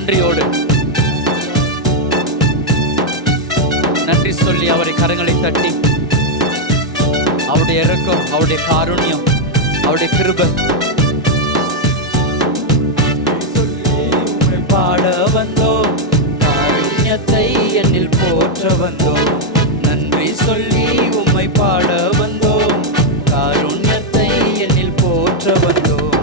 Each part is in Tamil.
நன்றியோடு நன்றி சொல்லி அவரை கரங்களை தட்டி அவருடைய இரக்கம், அவருடைய காருண்யம், அவருடைய கிருபை பாட வந்தோம், காருண்யத்தை என்னில் போற்ற வந்தோம். நன்றி சொல்லி உம்மை பாட வந்தோம், காருண்யத்தை என்னில் போற்ற வந்தோம்.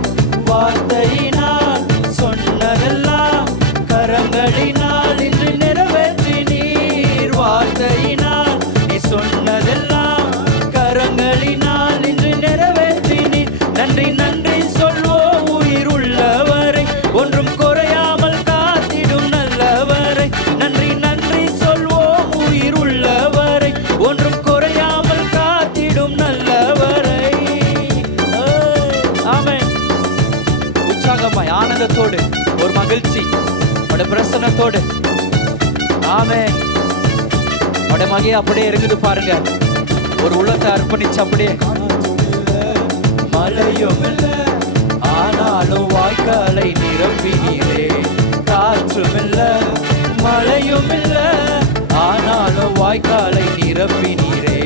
வார்த்தையினால் சொன்னதெல்லாம் கரங்களினால் இன்று நிறைவேற்றினீர். வார்த்தையினால் நீ சொன்னதெல்லாம் கரங்களினால் இன்று நிறைவேற்றினீர். நன்றி நன்றி சொல்வோம் உயிர் உள்ளவரை, ஒன்றும் குறையாமல் காத்திடும் நல்லவரை. நன்றி நன்றி சொல்வோம் உயிர் உள்ளவரை, ஒன்றும் குறையாமல் காத்திடும் நல்லவரை. ஆமென். உற்சாகமாய் ஆனந்தத்தோடு ஒரு மகிழ்ச்சி அவருடைய பிரசன்னத்தோடு ஆமென். அவருடைய மகியை அப்படியே இருக்குது பாருங்க. ஒரு உள்ளத்தை அர்ப்பணிச்சு அப்படியே மழையும் இல்லை ஆனாலும் வாய்க்காலை நிரப்பினீரே. காற்றும் இல்லை மழையும் இல்லை ஆனாலும் வாய்க்காலை நிரப்பினீரே.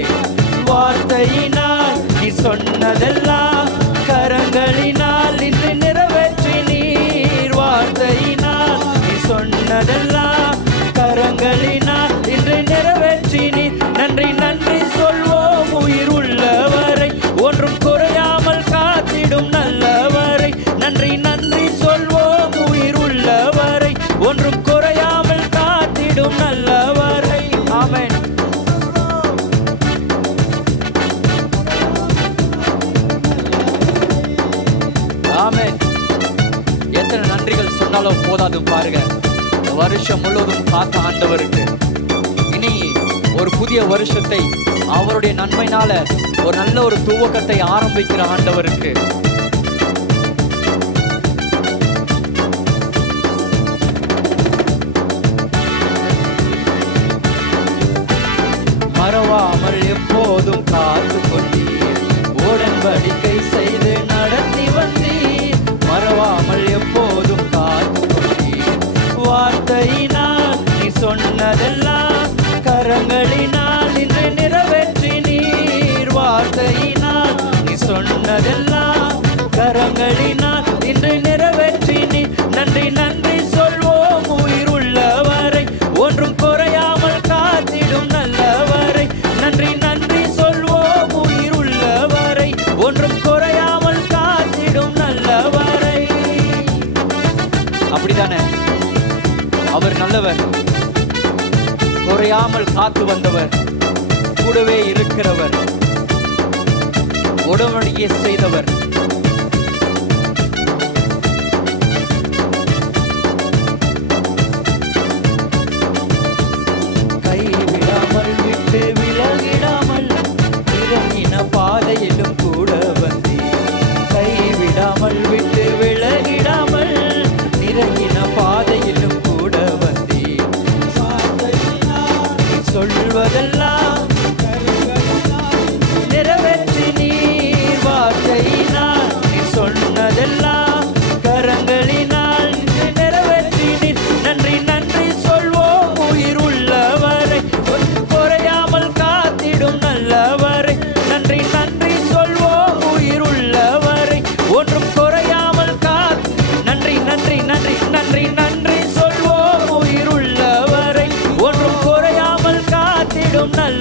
வார்த்தையினால் நீ சொன்னதெல்லாம் கரங்களினால் இன்று நிறைவேற்றினீர். வார்த்தையினால் நீ சொன்னதெல்லாம் கரங்களினால் இன்று நிறைவேற்றினீர். நன்றி நன்றி சொல்வோம் உயிர் உள்ளவரை, ஒன்றும் குறையாமல் காத்திடும் நல்லவரை. நன்றி நன்றி சொல்வோம் உயிர் உள்ளவரை, ஒன்றும் குறையாமல் காத்திடும் நல்லவரை. ஆமென். ஆமென். எத்தனை நன்றிகள் சொன்னாலும் போதாது பாருங்க. வருஷம் முழுவதும் காத்த ஆண்டவருக்கு இனி ஒரு புதிய வருஷத்தை அவருடைய நன்மையினால ஒரு நல்ல ஒரு துவக்கத்தை ஆரம்பிக்கிற ஆண்டவருக்கு மறவாமல் எப்போதும் காத்து கொண்டீர். உடன்படிக்கை செய்து நடத்தி வந்தீர். மறவாமல் எப்போதும் காத்து கொண்டீர். வார்த்தையினால் நீ சொன்னதெல்லாம் கரங்களினால் இன்று நிறைவேற்றினீர். வார்த்தையினால் நீ சொன்னதெல்லாம் கரங்களினால் இன்று நிறைவேற்றினீர். நன்றி நன்றி சொல்வோம் உயிர் உள்ளவரை, ஒன்றும் குறையாமல் காத்திடும் நல்லவரை. நன்றி நன்றி சொல்வோம் உயிர் உள்ளவரை, ஒன்றும் குறையாமல் காத்திடும் நல்லவரை. அப்படித்தானே? அவர் நல்லவர், குறையாமல் காத்து வந்தவர், கூடவே இருக்கிறவர், உடன்படிக்கை செய்தவர். கைவிடாமல் விட்டு விலகிடாமல் இறங்கின பாதையிலும் கூட வந்தீர். கைவிடாமல் விட்டு விலகிடாமல் இறங்கின பாதையிலும் கூட வந்தீர். சொல்வதெல்லாம் நிறைவேற்றினீர். வார்த்தையினால் நீ சொன்னதெல்லாம் கரங்களினால் நிறைவேற்றினீர். நன்றி நன்றி சொல்வோம் உயிர் உள்ளவரை, ஒன்றும் குறையாமல் காத்திடும் நல்லவரை. நன்றி நன்றி சொல்வோம் உயிர் உள்ளவரை, ஒன்றும் குறையாமல் நன்றி நன்றி நன்றி நன்றி நன்றி சொல்வோம் உயிர் உள்ளவரை, ஒன்றும் குறையாமல் காத்திடும் நல்ல